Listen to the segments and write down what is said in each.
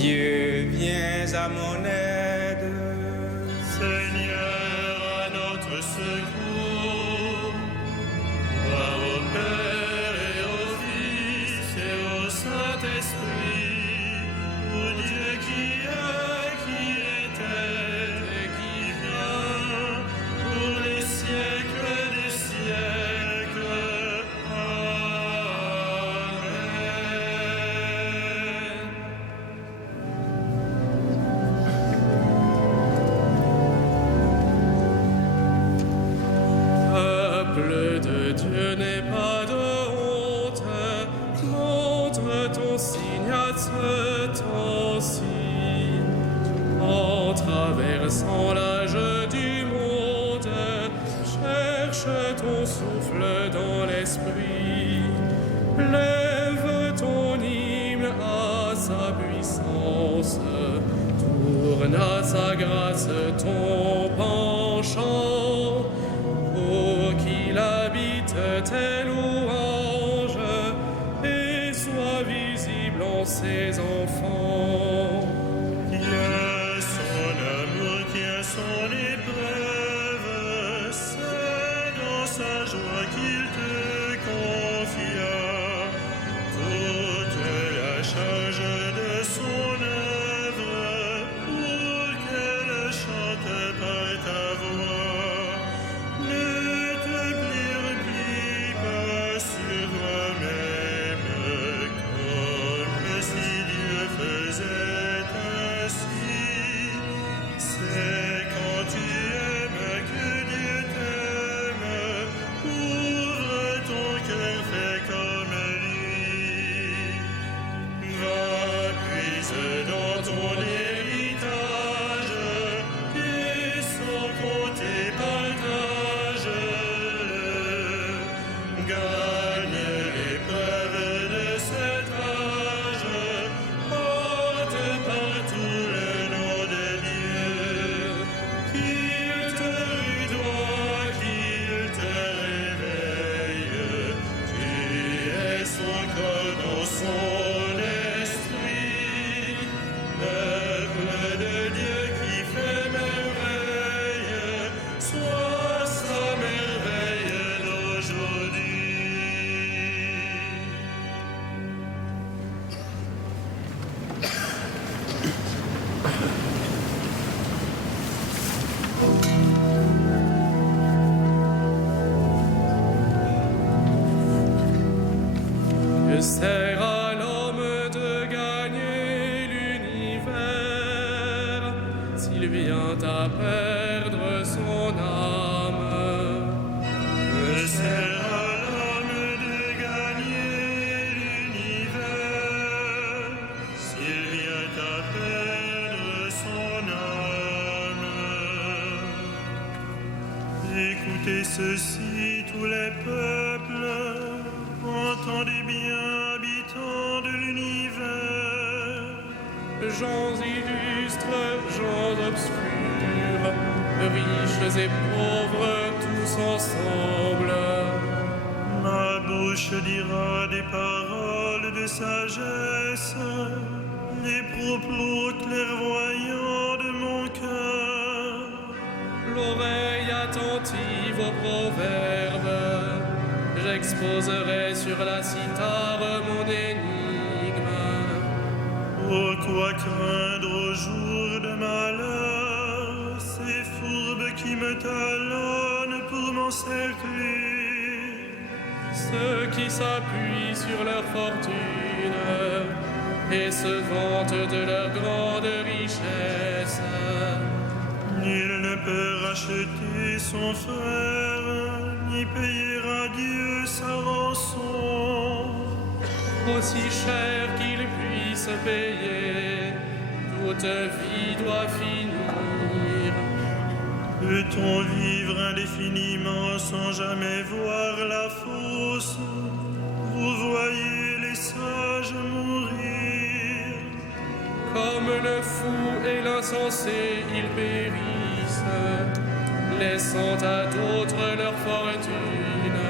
Dieu, viens à mon aide. Seigneur, à notre secours. Gloire au Père et au Fils et au Saint-Esprit, au Dieu qui est, qui était et qui vient, pour les siècles des siècles. Peuple de Dieu, n'aie pas de honte, montre ton signe à ce temps-ci. En traversant l'âge du monde, cherche ton souffle dans l'esprit. Lève ton hymne à sa puissance, tourne à sa grâce ton penchant, pour qu'il habite tes louanges et soit visible en ses enfants. Qui a son amour, qui a son épreuve, c'est dans sa joie qu'il te confia toute la charge de son œuvre pour qu'elle chante par ta voix. Ne te replie pas sur toi-même, comme si Dieu faisait ainsi. C'est quand tu aimes que Dieu t'aime. Ouvre ton cœur, fais comme lui. Va, puise dans ton héritage et sans compter partage-le. Gagne l'épreuve de cet âge, porte partout le nom de Dieu. Qu'il te rudoie, qu'il te réveille, tu es son corps dans son esprit. Peuple de Dieu qui fait merveille, sois sa merveille d'aujourd'hui. Que sert à l'homme de gagner l'univers s'il vient à perdre son âme? Que sert à l'homme de gagner l'univers s'il vient à perdre son âme? Écoutez ceci, tous les peuples, entendez bien, habitants de l'univers. Gens illustres, gens obscurs, riches et pauvres, tous ensemble. Ma bouche dira des paroles de sagesse, les propos clairvoyants de mon cœur. L'oreille attentive aux proverbes, j'exposerai sur la cithare mon énigme. Oh, quoi craindre au jour de malheur, ces fourbes qui me talonnent pour m'encercler, ceux qui s'appuient sur leur fortune et se vantent de leur grande richesse. Nul ne peut racheter son frère, ni payer à Dieu sa rançon. Aussi cher qu'il puisse payer, toute vie doit finir. Peut-on vivre indéfiniment sans jamais voir la fosse? Vous voyez les sages mourir. Comme le fou et l'insensé, ils périssent, laissant à d'autres leur fortune.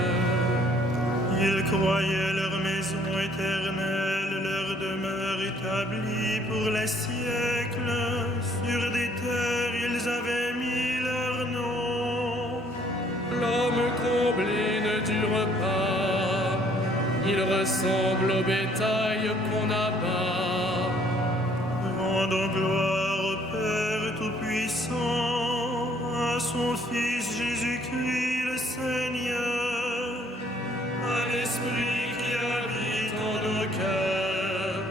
Ils croyaient leur maison éternelle, leur demeure établie pour les siècles. Sur des terres, ils avaient mis leur nom. L'homme comblé ne dure pas, il ressemble au bétail qu'on abat. Rendons gloire au Père Tout-Puissant, à son Fils Jésus-Christ le Seigneur, à l'Esprit qui habite en nos cœurs,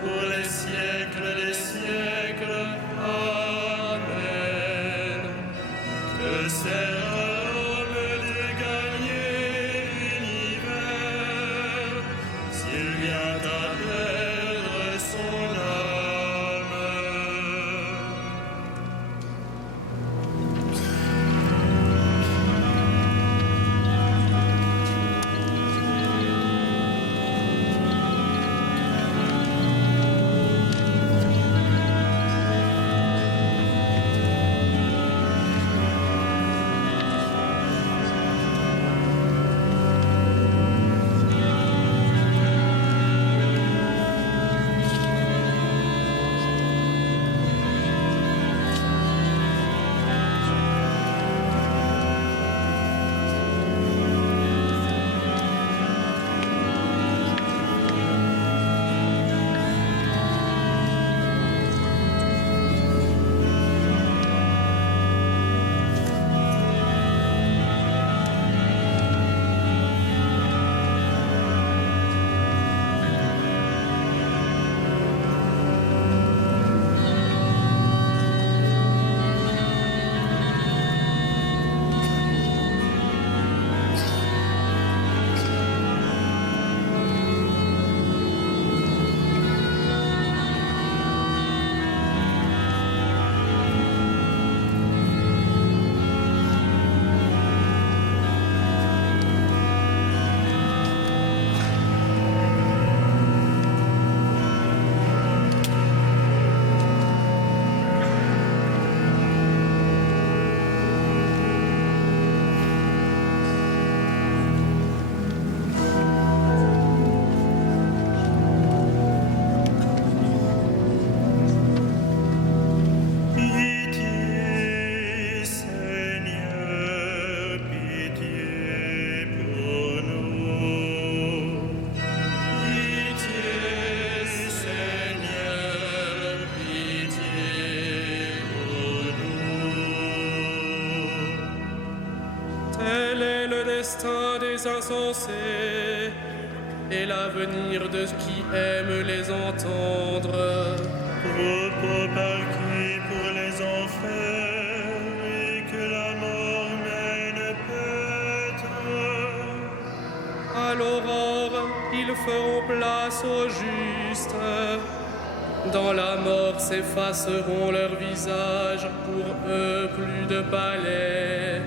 pour les siècles des siècles. Amen. Que sert à l'homme de gagner l'univers s'il vient à perdre son âme? Pitié, Seigneur, pitié pour nous. Pitié, Seigneur, pitié pour nous. Tel est le destin des insensés et l'avenir de ceux qui aiment les entendre. Propos parqués pour les enfers et que la mort mène paître. À l'aurore, ils feront place aux justes. Dans la mort s'effaceront leurs visages, pour eux plus de palais.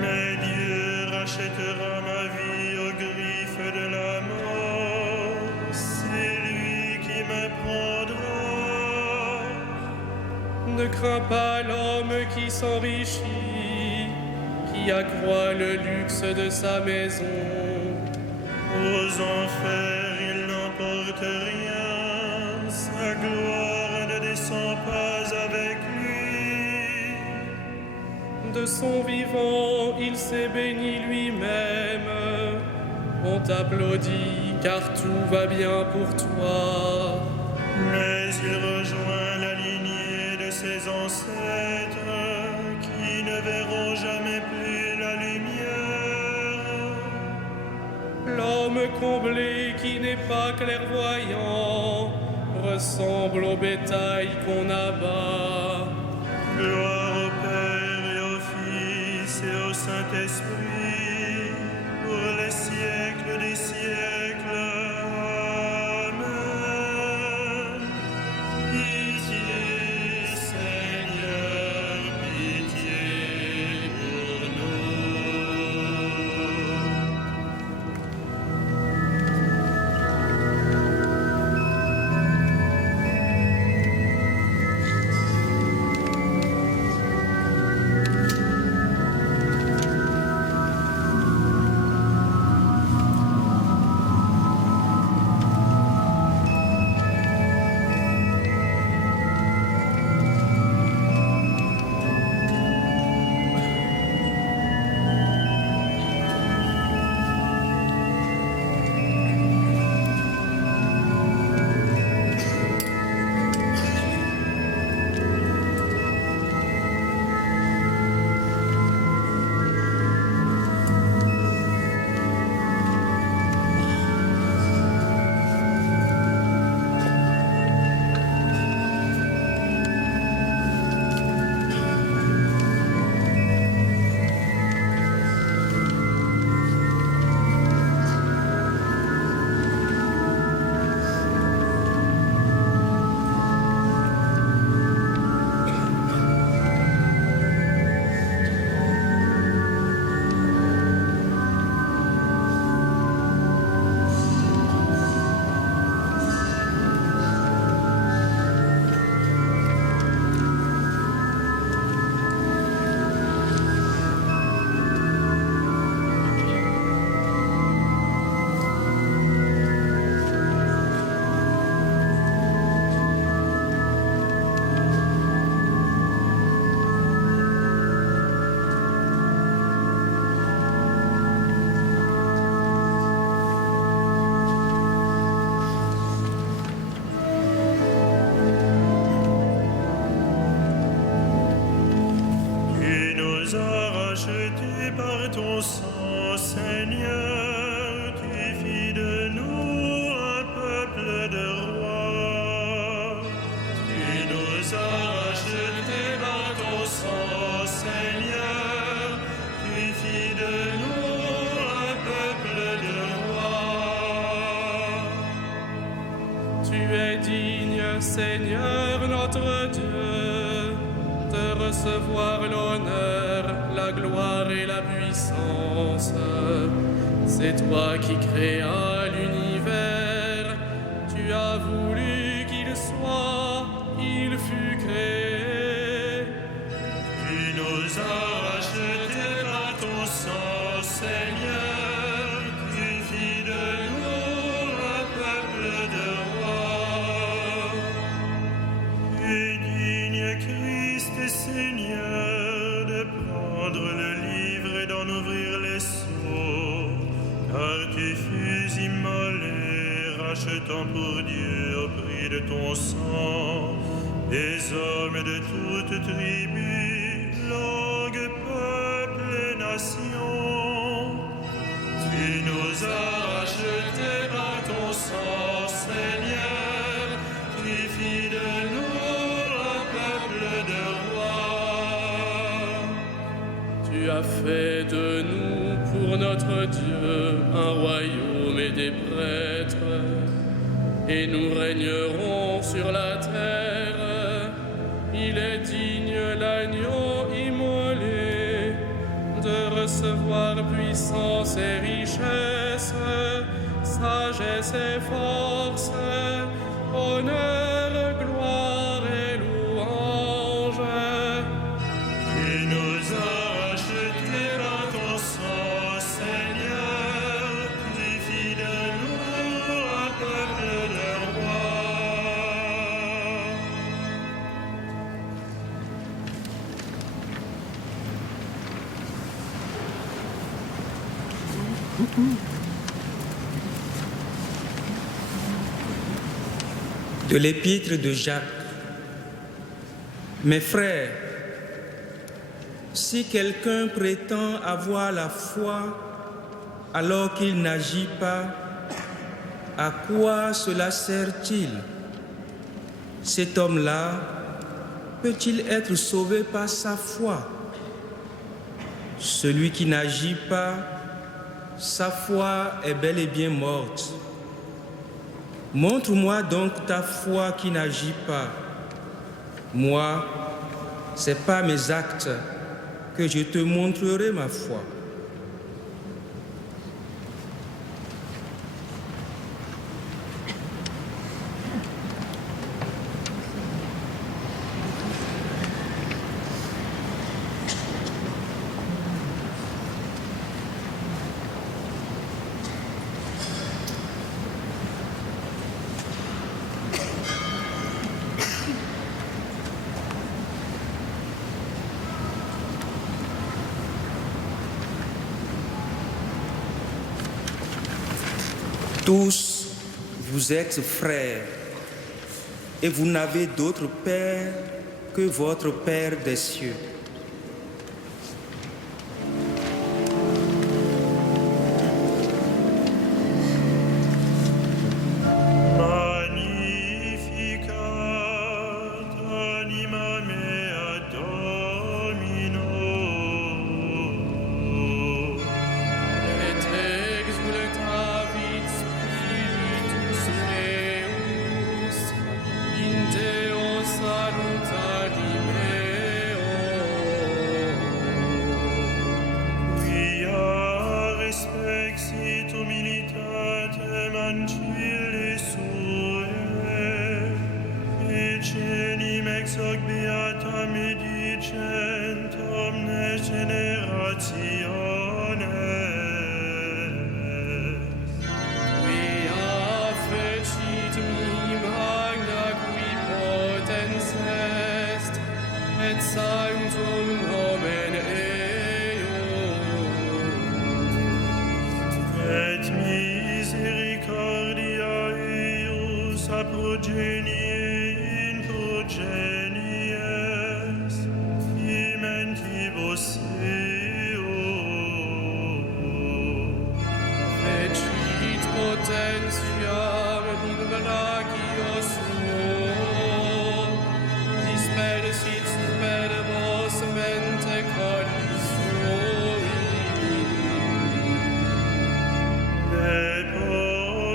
Mais Dieu rachètera ma vie aux griffes de la mort. C'est lui qui me prendra. Ne crains pas l'homme qui s'enrichit, qui accroît le luxe de sa maison. Aux enfers, il n'emporte rien. Sa gloire ne descend pas avec lui. De son vivant, il s'est béni lui-même. On t'applaudit car tout va bien pour toi. Mais il rejoint la lignée de ses ancêtres qui ne verront jamais plus la lumière. L'homme comblé qui n'est pas clairvoyant ressemble au bétail qu'on abat. Gloire au Père et au Fils et au Saint-Esprit, pour les siècles des siècles. Amen. Pitié, Seigneur, pitié pour nous. tu es digne, Seigneur notre Dieu, de recevoir l'honneur, la gloire et la puissance. C'est toi qui créas l'univers, tu as voulu qu'il soit, il fut créé. Tu nous as rachetés par ton sang, Seigneur, tu fis de nous un peuple de rois. Tu es digne, Christ et Seigneur, de prendre le livre et d'en ouvrir les sceaux, car tu fus immolé, rachetant pour Dieu au prix de ton sang des hommes de toutes tribus, langues, peuples et nations. Tu nous as rachetés par ton sang, Seigneur, tu fis de nous un peuple de rois. Tu as fait de nous pour notre Dieu un royaume et des prêtres, et nous régnerons sur la terre. Il est digne l'agneau immolé de recevoir puissance et richesse, sagesse et force, honneur, gloire et louange. Tu nous as rachetés par ton sang, Seigneur, tu fis de nous un peuple de rois. De l'épître de Jacques. Mes frères, si quelqu'un prétend avoir la foi alors qu'il n'agit pas, à quoi cela sert-il? Cet homme-là peut-il être sauvé par sa foi? Celui qui n'agit pas, sa foi est bel et bien morte. Montre-moi donc ta foi qui n'agit pas. Moi, c'est par mes actes que je te montrerai ma foi. Tous, vous êtes frères, et vous n'avez d'autre Père que votre Père des cieux.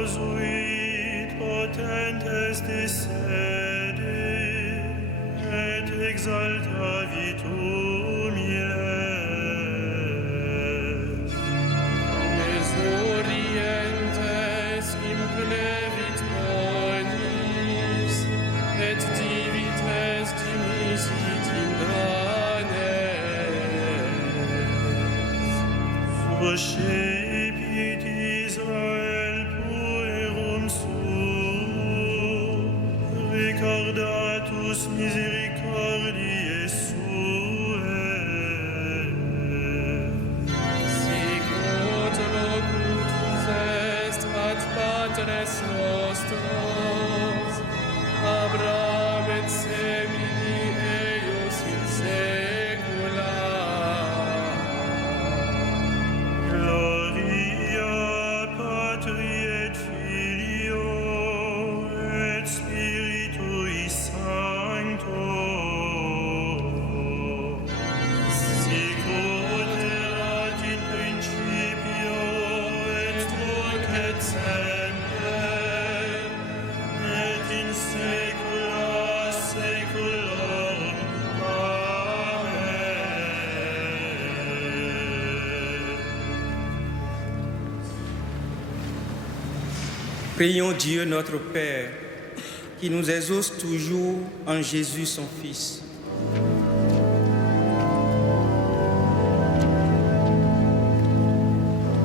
Deposuit potentes est sede, et exalta vitum iles. Les orientes implevit bonis, et divites dimisit indanes. Voceipit Israel puerum suum, recordatus misericordiae suae. Sic ut locutus est ad patres nostros, Abraham et semini eius in saecula. Gloria Patri et Filio et Spiritui Sancto, sic ut erat in principio et nunc et semper et in saecula saeculorum. Amen. Prions Dieu notre Père, qui nous exauce toujours en Jésus son Fils.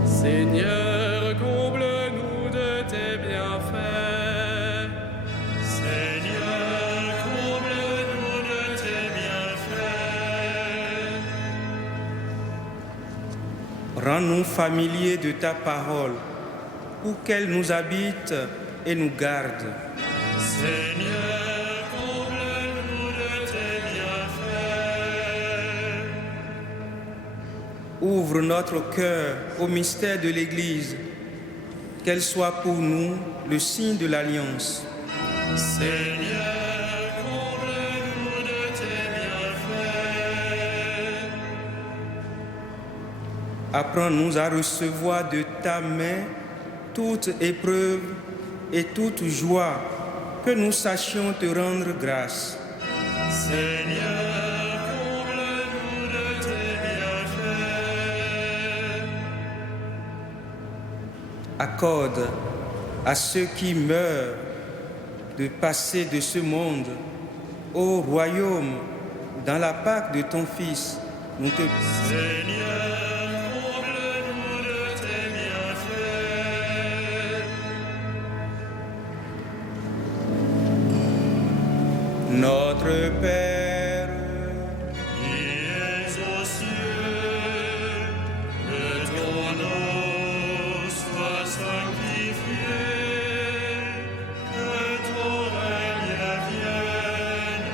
Seigneur, comble-nous de tes bienfaits. Seigneur, comble-nous de tes bienfaits. Rends-nous familiers de ta parole, pour qu'elle nous habite et nous garde. Seigneur, comble-nous de tes bienfaits. Ouvre notre cœur au mystère de l'Église, qu'elle soit pour nous le signe de l'Alliance. Seigneur, comble-nous de tes bienfaits. Apprends-nous à recevoir de ta main toute épreuve et toute joie, que nous sachions te rendre grâce. Seigneur, comble-nous de tes bienfaits. Accorde à ceux qui meurent de passer de ce monde au royaume dans la Pâque de ton Fils. Nous te Seigneur, comble-nous de tes bienfaits. Notre Père, Qui es aux cieux, que ton nom soit sanctifié, que ton règne vienne,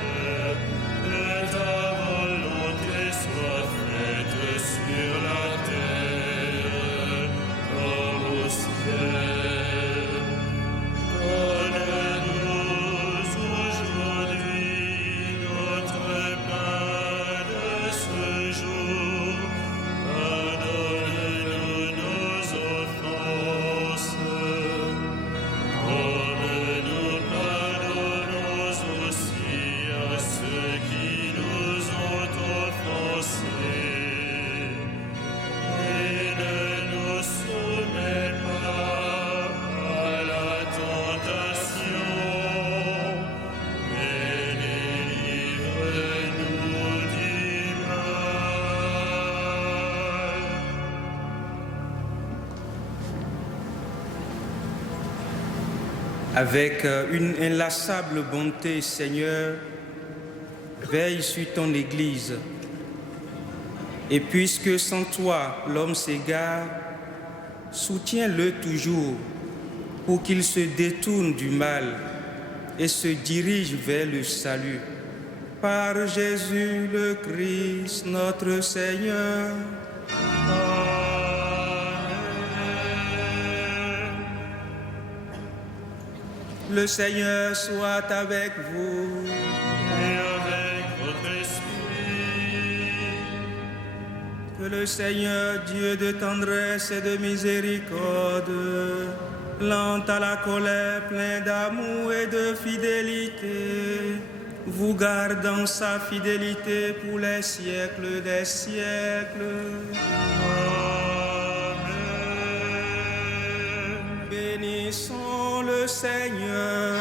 que ta volonté soit faite sur la terre comme au ciel. Donne-nous aujourd'hui notre pain de ce jour. Pardonne-nous nos offenses, comme nous pardonnons aussi à ceux qui nous ont offensés. Et ne nous soumets pas à la tentation, mais délivre-nous du mal. avec une inlassable bonté, Seigneur, veille sur ton Église. Et puisque sans toi, l'homme s'égare, soutiens-le toujours pour qu'il se détourne du mal et se dirige vers le salut. Par Jésus le Christ, notre Seigneur. Le Seigneur soit avec vous. Et avec votre esprit, Que le Seigneur, Dieu de tendresse et de miséricorde, lent à la colère, plein d'amour et de fidélité, vous gardant sa fidélité pour les siècles des siècles. Amen. Bénissons le Seigneur.